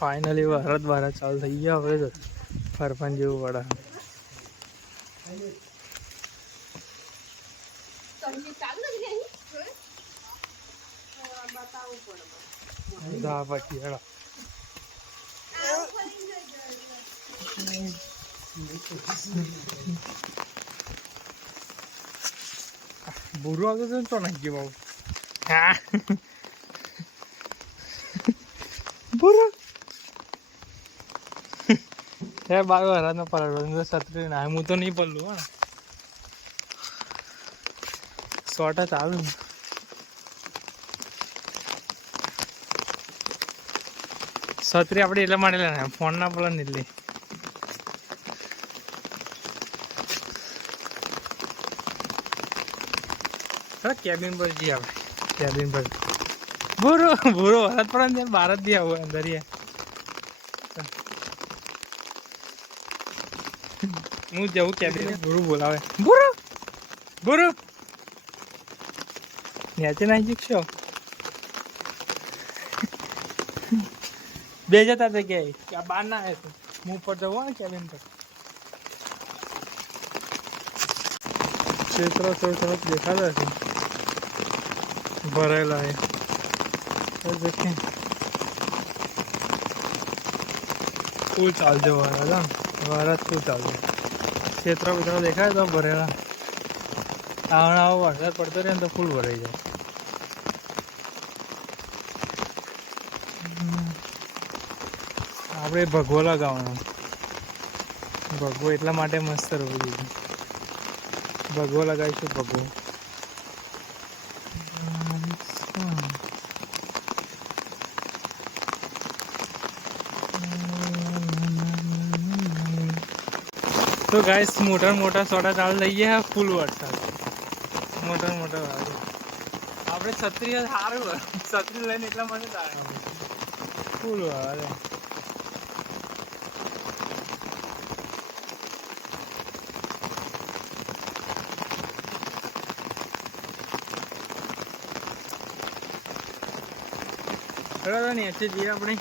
Finally Bharat બહાર ચાલુ થઈ ગયા. હવે તો ફરફન જેવું પડે. પછી હેડો બુરું આવતું હતું તો નાખી બાબુ. હા બુરું હે 12 હરાનો પડો છત્રી ના હું તો નહીં પડલું. હા શોર્ટ જ આવે. છત્રી આપણે એટલે માટે લે ફોન ના પડે ને એટલે. કેબિન પર જઈએ આપણે. કેબિન પર ભૂરો ભૂરો ભારત પડે ને ભારત દી આવું અંદર હું જવું કેબિન. ભૂરું બોલાવે ભૂરો ભૂરો નેચે નાઈ શીખશો. બે જતા હતા કે બહાર ના આવે તો હું ઉપર જવું ને કેબિન પર. ક્ષેત્ર થોડું થોડુંક દેખાતા છે ભરેલા है. ફૂલ ચાલજો વાળા વારા ફૂલ ચાલજો. ક્ષેત્ર મિત્રો દેખાય તો ભરેલા. આવો વરસાદ પડતો રહે ને તો ફૂલ ભરાઈ જાય. આપણે ભગવો લગાવવાનો. ભગવો એટલા માટે મસ્ત રહેવું જોઈએ. ભગવો લગાવીશું. ભગવો તો ગાઈસ મોટા મોટા સોડા ચાલુ થઈ ગયા. ફૂલ વરસાદ મોટા મોટા વાગે. આપણે છત્રી સારું છત્રી લઈને એટલા માટે ફૂલ વાવે. બરાબર ને એટલે જઈએ આપણે.